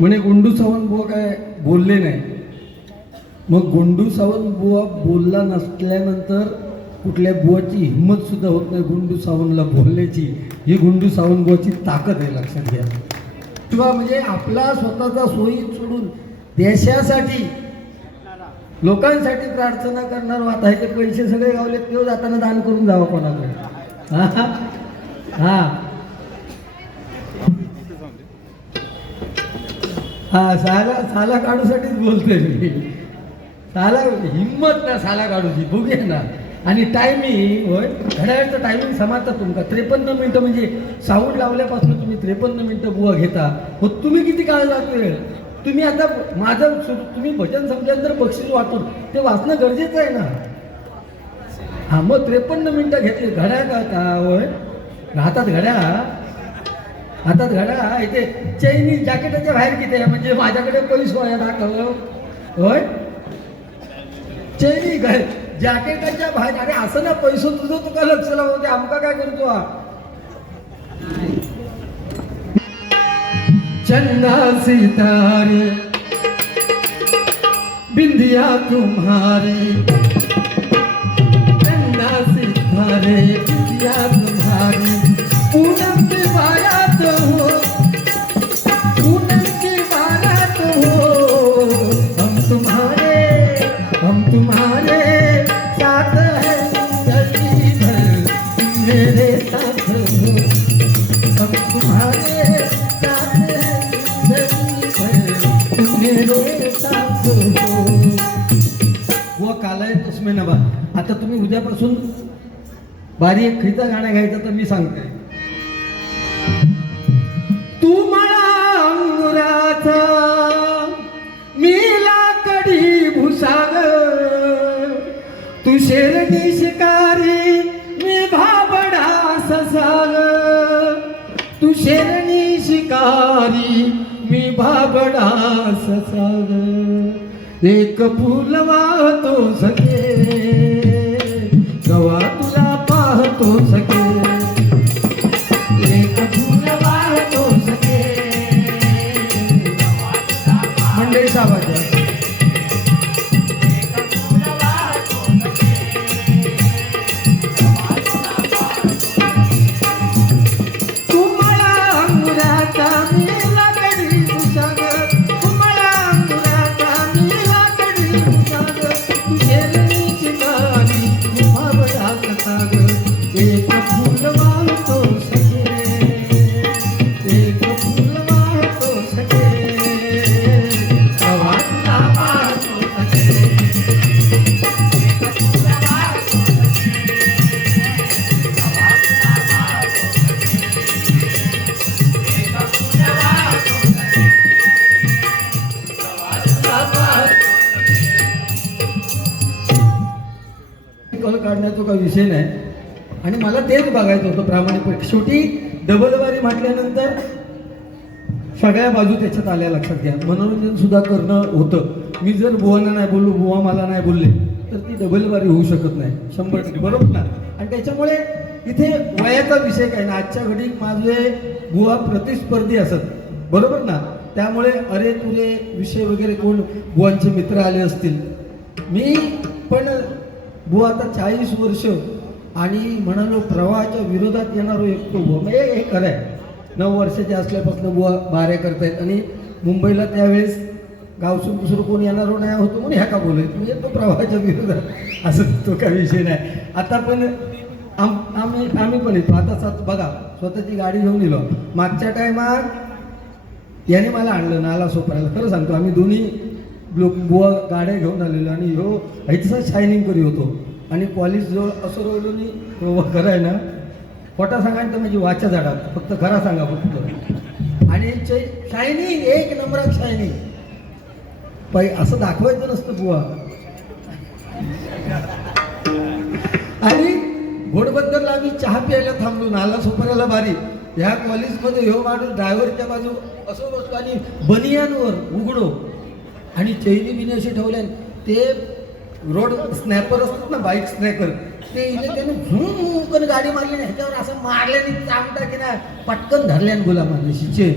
म्हणे गोंडू सावंत बुवा काय बोलले नाही. मग गोंडू सावंत बुवा बोलला नसल्यानंतर कुठल्या बुवाची हिंमत सुद्धा होत नाही गुंडू सावंतला बोलण्याची. ही गुंडू सावंत बुवाची ताकद आहे लक्षात घ्या. किंवा म्हणजे आपला स्वतःचा सोयी सोडून देशासाठी लोकांसाठी प्रार्थना करणार वाटायचे पैसे सगळे गावले तेव्हा जाताना दान करून जावं कोणाकडे. हा हा. हा साला साला काढूसाठीच बोलतोय मी. साला हिंमत ना साला काढूची बघूया ना. आणि टायमिंग होय? घड्याळचं टायमिंग समाजता तुमका. त्रेपन्न मिनटं म्हणजे साऊंड लावल्यापासून तुम्ही त्रेपन्न मिनटं बुवा घेता. मग तुम्ही किती काळ लागतोय तुम्ही आता माझं तुम्ही भजन संपल्यानंतर बक्षीस वाटून ते वाचणं गरजेचं आहे ना? हा मग त्रेपन्न मिनटं घेतली घड्या का होय? हातात घड्या हातात घडा इथे चैनी जॅकेटाच्या बाहेर किती आहे? म्हणजे माझ्याकडे पैसे आहे दाखव होय? चैनी घ जॅकेटाच्या बाहेर. अरे असं ना पैसे तुझं तुका लक्ष लावते आमका काय करतो हा? चन्ना सितारे बिंदिया तुम्हारे. चन्ना सितारे बिंदिया तुम्हारी. पूनम आता तुम्ही उद्यापासून बारी एक गाणं घ्यायचं तर मी सांगते अंगुराचा मी लाकडी भुसाग. तू शेरणी शिकारी मी भाबडा ससाग. तू शेरणी शिकारी मी भाबडा ससाग. एक फुल वाहतो सखे बघायचं होतं प्रामाणिकपणे. शेवटी डबलवारी म्हटल्यानंतर सगळ्या बाजू त्याच्यात आल्या लक्षात घ्या. मनोरंजन सुद्धा करणं होतं. मी जर बुवांना नाही बोललो बुवा मला नाही बोलले तर ती डबलवारी होऊ शकत नाही. शंभर टक्के. बरोबर ना? आणि त्याच्यामुळे इथे वयाचा विषय काय ना? आजच्या घडी माझे बुवा प्रतिस्पर्धी असत. बरोबर ना? त्यामुळे अरे तुले विषय वगैरे कोण बुवांचे मित्र आले असतील. मी पण बुवा आता चाळीस वर्ष आणि म्हणालो प्रवाहाच्या विरोधात येणारो एक बुवा म्हणजे हे खरं आहे. नऊ वर्षाचे असल्यापासून बुवा बाऱ्या करतायत. आणि मुंबईला त्यावेळेस गावसून दुसरं कोण येणारो नाही होतो म्हणून ह्या का बोलत म्हणजे तो प्रवाहाच्या विरोधात. असं तो काही विषय नाही. आता पण आम आम्ही आम्ही पण येतो. आता सात बघा स्वतःची गाडी घेऊन येलो मागच्या टायमात याने मला आणलं नाला सोपरायला. खरं सांगतो आम्ही दोन्ही लोक बुवा गाड्या घेऊन आलेलो आणि ह्यो ह्याचा शायनिंग करी होतो. आणि कॉलेज जो असं राहिलो मी खरं आहे ना खोटा सांगायचं म्हणजे वाचा झाडा. फक्त खरा सांगा फक्त. आणि शायनिंग एक नंबरात शायनिंग पै असं दाखवायचं नसतं बुवा. आणि घोडबद्दल आम्ही चहा प्यायला थांबलो नाला सोपऱ्याला बारी. ह्या कॉलेजमध्ये ह्यो माणूस ड्रायव्हरच्या बाजू असं बसतो आणि बनियानवर उघडो. आणि चैनी बिनी असे ठेवले ते रोड स्नॅपर असतात ना बाईक स्नॅपर ते इथे त्याने झूम पण गाडी मारली आणि ह्याच्यावर असं मारल्याने चांगला की ना पटकन धरल्यान गुलामाने शिचे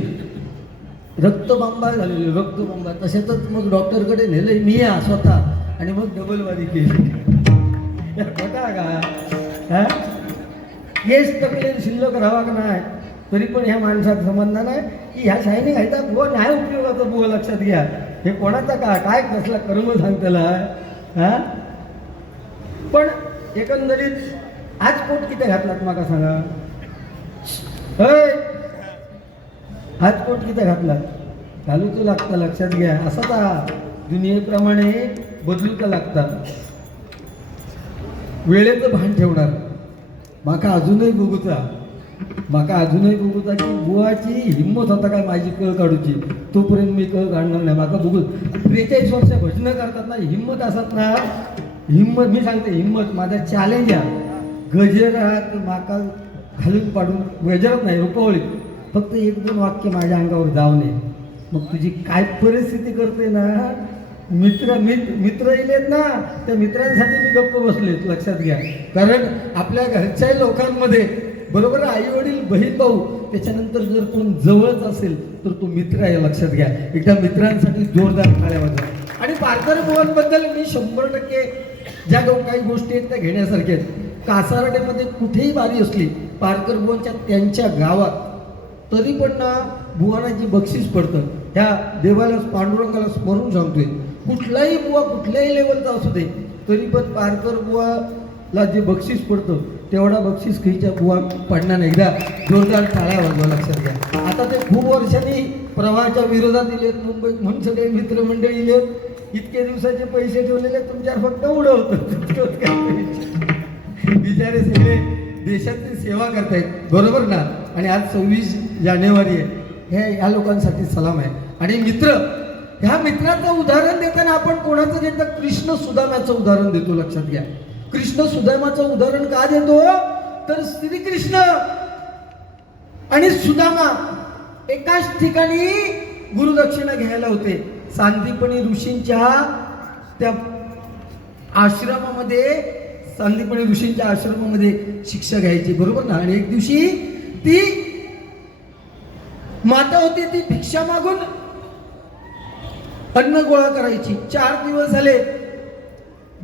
रक्तबंबा झालेली रक्तबंबा. तशातच मग डॉक्टरकडे नेलंय मी या स्वतः. आणि मग डबल वारी केली. या खोटा का केस शिल्लक राहावा का नाही? तरी पण ह्या माणसात समाधान आहे. की ह्या शाईने घालतात व नाही उपयोगाचा बुवा लक्षात घ्या. हे कोणाचा का? काय कसला कर्म त्याला? हा? पण एकंदरीत आज पोट किती घातलात माका सांगा? हय. आज पोट किती घातलात? घालूच लागता लक्षात घ्या. असाच हा दुनियेप्रमाणे बदलू लागतात. वेळेचं भान ठेवणार. माका अजूनही बघूचा. माका अजूनही बघूचा की गुवाची हिंमत होता काय माझी कळ काढूची? तोपर्यंत मी कळ काढणार नाही. माका बघू त्रेचाळीस वर्ष भजनं करतात ना हिंमत असत ना हिंमत मी सांगते हिंमत माझा चॅलेंज आहे. गजरात माका घालून पाडून गजरात नाही रुपवळी. फक्त एक दोन वाक्य माझ्या अंगावर जाऊ नये. मग तुझी काय परिस्थिती करते ना? मित्र मित्र मित्र येलेत ना त्या मित्रांसाठी मी गप्प बसले लक्षात घ्या. कारण आपल्या घरच्या लोकांमध्ये बरोबर आई वडील बहीण भाऊ त्याच्यानंतर जर कोण जवळच असेल तर तो मित्र आहे लक्षात घ्या. एकदा मित्रांसाठी जोरदार टाळ्या वाजवा. आणि पारकर बुवांबद्दल मी शंभर टक्के ज्या काही गोष्टी आहेत त्या घेण्यासारख्या आहेत. कासारडेमध्ये कुठेही बारी असली पारकर भुवनच्या त्यांच्या गावात तरी पण ना बुवाना जी बक्षीस पडतं. ह्या देवाला पांडुरंगाला स्मरून सांगतोय. कुठलाही बुवा कुठल्याही लेवलचा असू दे तरी पण पारकर बुवाला जे बक्षीस पडतं तेवढा बक्षीस खिच्या बुवा पडणार नाही. एकदा जोरदार टाळ्या वाजवा लक्षात घ्या. आता ते खूप वर्षांनी प्रवाहाच्या विरोधात दिलेत मुंबईत म्हणून सगळे मित्रमंडळी येत इतके दिवसाचे पैसे ठेवलेले तुमच्यावर फक्त उडवतं बिचारे सगळे देशाची सेवा करतायत. बरोबर ना? आणि आज सव्वीस जानेवारी आहे. हे या लोकांसाठी सलाम आहे. आणि मित्र ह्या मित्राचं उदाहरण देताना आपण कोणाचं देतं? कृष्ण सुदामाचं उदाहरण देतो लक्षात घ्या. कृष्ण सुदामाचं उदाहरण का देतो? तर श्रीकृष्ण आणि सुदामा एकाच ठिकाणी गुरुदक्षिणा घ्यायला होते. सांदीपणी ऋषींच्या त्या आश्रमामध्ये सांदीपणी ऋषींच्या आश्रमामध्ये शिक्षा घ्यायची बरोबर ना? आणि एक दिवशी ती माता होती ती भिक्षा मागून अन्न गोळा करायची. चार दिवस झाले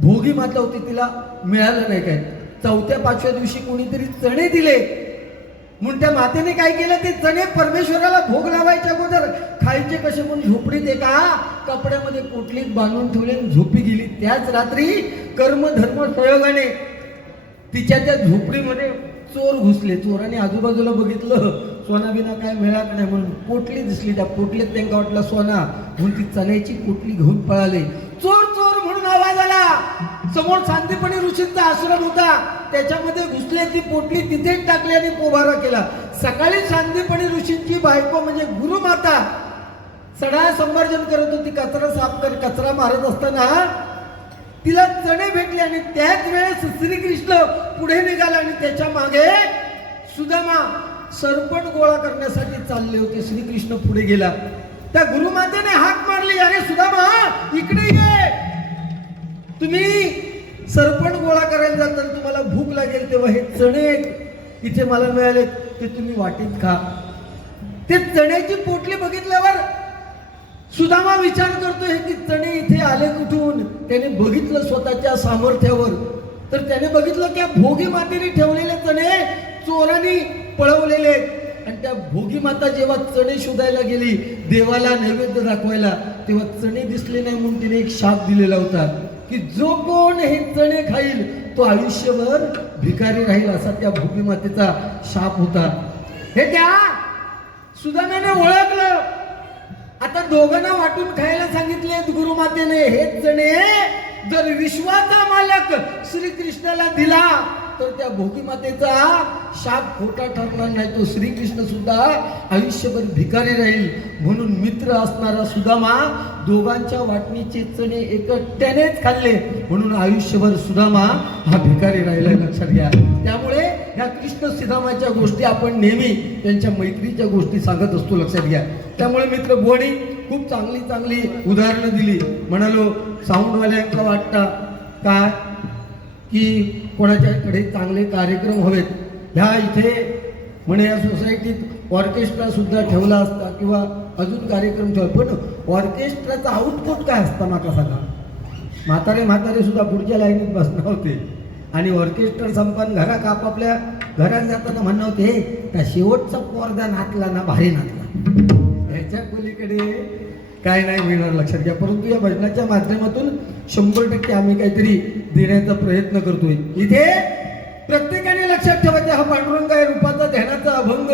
भोगी माता होती तिला मिळालं नाही काय चौथ्या पाचव्या दिवशी कोणीतरी चणे दिले. म्हणून त्या मातेने काय केलं? ते चणे परमेश्वराला भोग लावायच्या अगोदर खायचे कसे म्हणून झोपडीत एका कपड्यामध्ये कोटलीत बांधून ठेवले आणि झोपी गेली. त्याच रात्री कर्म धर्म तिच्या त्या झोपडीमध्ये चोर घुसले. चोराने आजूबाजूला बघितलं सोना बिना काय मिळालं नाही म्हणून पोटली दिसली. त्या पोटलीत त्यांना वाटला सोना म्हणून ती चण्याची पोटली घेऊन पळाले. चोर काय झाला. समोर शांतीपणे ऋषींचा आश्रम होता. त्याच्यामध्ये घुसले ती पोटली तिथेच टाकली आणि पोभारा केला. सकाळी शांतीपणे ऋषींची बायको म्हणजे गुरुमाता सडा संवर्जन करत होती. कचरा साफ कर कचरा मारत असताना तिला चणे भेटले आणि त्याच वेळेस श्रीकृष्ण पुढे निघाला आणि त्याच्यामागे सुदामा सरपण गोळा करण्यासाठी चालले होते. श्रीकृष्ण पुढे गेला. त्या गुरुमातेने हाक मारली. अरे सुदामा इकडे ये. तुम्ही सरपण गोळा करायला जाताना तुम्हाला भूक लागेल तेव्हा हे चणे इथे मला मिळाले ते तुम्ही वाटीत खा. ते चण्याची पोटली बघितल्यावर सुदामा विचार करतोय की चणे इथे आले कुठून? त्याने बघितलं स्वतःच्या सामर्थ्यावर. तर त्याने बघितलं की भोगी मातेने ठेवलेले चणे चोरांनी पळवलेले. आहेत. आणि त्या भोगी माता जेव्हा चणे शोधायला गेली देवाला नैवेद्य दाखवायला तेव्हा चणे दिसले नाही म्हणून तिने एक शाप दिलेला होता. की जो कोण हे चणे खाईल तो आयुष्यभर भिकारी राहील असा त्या भोगी मातेचा शाप होता. हे त्या सुदाम्याने ओळखलं. आता दोघांना वाटून खायला सांगितले गुरुमातेने हेच जणे जर विश्वाचा मालक श्रीकृष्णाला दिला तर त्या भोगी मातेचा शाप खोटा ठरणार नाही. तो श्रीकृष्ण सुद्धा आयुष्यभर भिकारी राहील. म्हणून मित्र असणारा सुदामा दोघांच्या वाटणीचे चणे एकट्यानेच खाल्ले. म्हणून आयुष्यभर सुदामा हा भिकारी राहिला लक्षात घ्या. त्यामुळे ह्या कृष्ण सुदामाच्या गोष्टी आपण नेहमी त्यांच्या मैत्रीच्या गोष्टी सांगत असतो लक्षात घ्या. त्यामुळे मित्र बोणी खूप चांगली चांगली उदाहरणं दिली. म्हणालो साऊंडवाल्यांका वाटतं काय की कोणाच्याकडे चांगले कार्यक्रम हवेत. ह्या इथे म्हणे या सोसायटीत ऑर्केस्ट्रासुद्धा ठेवला असता किंवा अजून कार्यक्रम ठेवा पण ऑर्केस्ट्राचा आउटपुट काय असता माका सांगा? म्हातारे म्हातारे सुद्धा पुढच्या लाईनीत बसणार होते. आणि ऑर्केस्ट्रा संपन्न घराक आपापल्या घरात जाताना म्हणणं होते "हे, त्या शेवटचा पोरदा नाचला ना भारी नाचला. ह्याच्या पलीकडे काय नाही मिळणार लक्षात घ्या. परंतु या भजनाच्या माध्यमातून शंभर टक्के आम्ही काहीतरी देण्याचा प्रयत्न करतोय. इथे प्रत्येकाने लक्षात ठेवायचं हा पांडुरंग आहे रूपाचा ध्यानाचा अभंग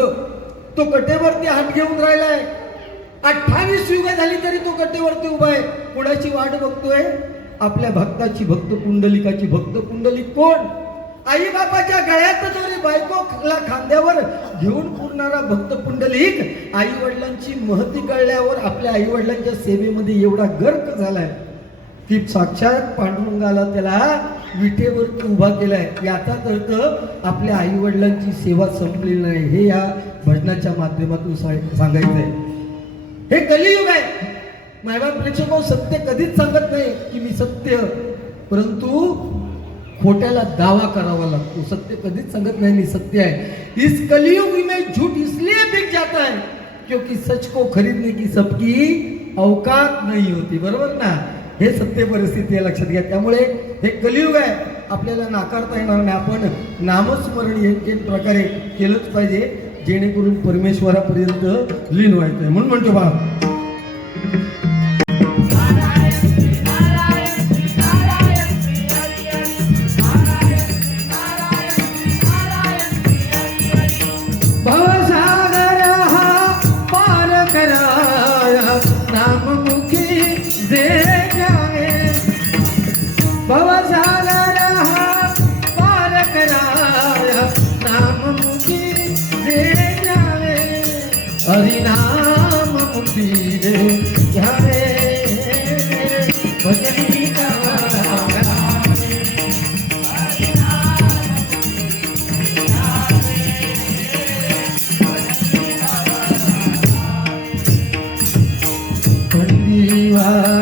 तो कटेवरती हात घेऊन राहिलाय. अठ्ठावीस युग झाली तरी तो कटेवरती उभा आहे. कोणाची वाट बघतोय? आपल्या भक्ताची भक्त कुंडलिकाची भक्त कुंडलिक कोण? आई बापाच्या गळ्यात जोरी बायकोला खांद्यावर घेऊन पुरणारा भक्त पुंडलिक आई वडिलांची महती कळल्यावर आपल्या आई वडिलांच्या सेवेमध्ये एवढा गर्क झालाय. की साक्षात पांडुरंगाला त्याला विटेवरती उभा केलाय. याचाच अर्थ आपल्या आई वडिलांची सेवा संपलेली नाही हे या भजनाच्या माध्यमातून सांग- सांगायचं आहे हे कलियुग आहे. मायबाप प्रेक्षक हो, सत्य कधीच सांगत नाही की मी सत्य परंतु खोट्याला दावा करावा लागतो. सत्य कधीच सांगत नाही मी सत्य आहे. इस कलियुग में झूठ इसलिए बिक जाता है क्योंकि सच को खरीदने की सबकी अवकात नाही होती. बरोबर ना? हे सत्य परिस्थिती आहे लक्षात घ्या. त्यामुळे हे कलियुग आहे. आपल्याला नाकारता येणार नाही. आपण नामस्मरण एक एक प्रकारे केलंच पाहिजे जेणेकरून परमेश्वरापर्यंत लीन व्हायचं आहे. म्हणून म्हणतो बा Ah.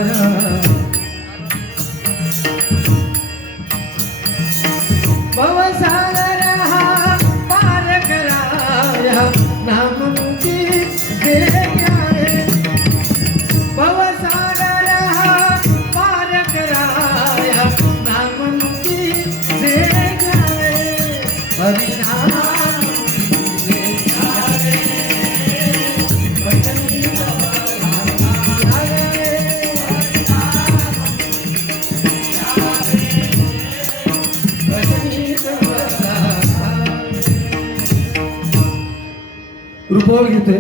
रुपवल घेते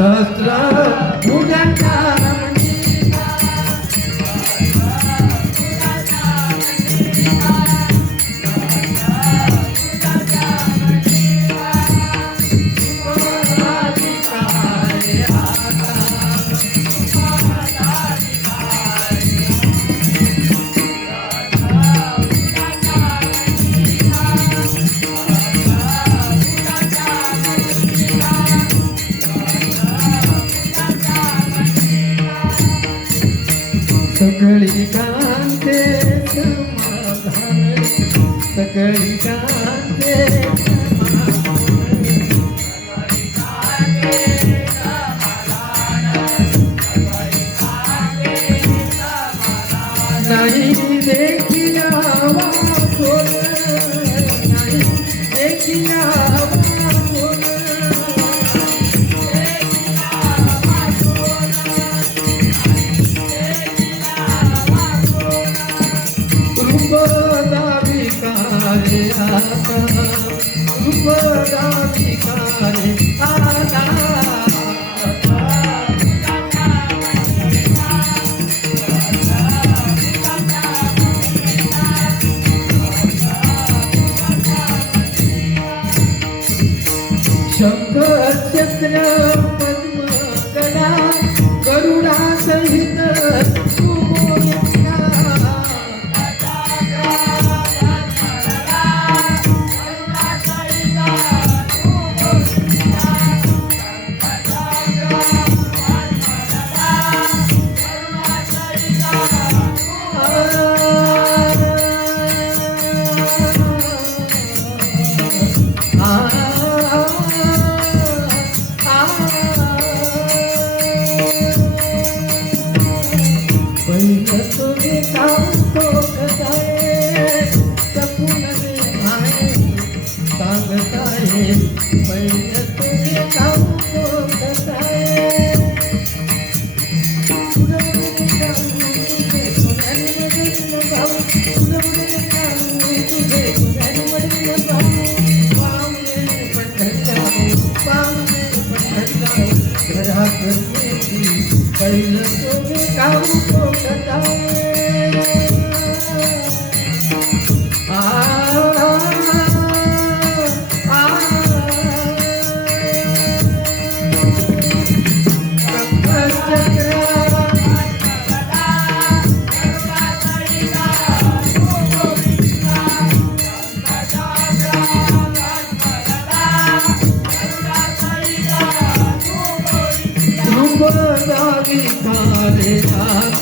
சஸ்திரம் सकळी कांते शंकर आता चक्र पद्म कला गरुडा सहित Thank you. ध्रुपदावी कारे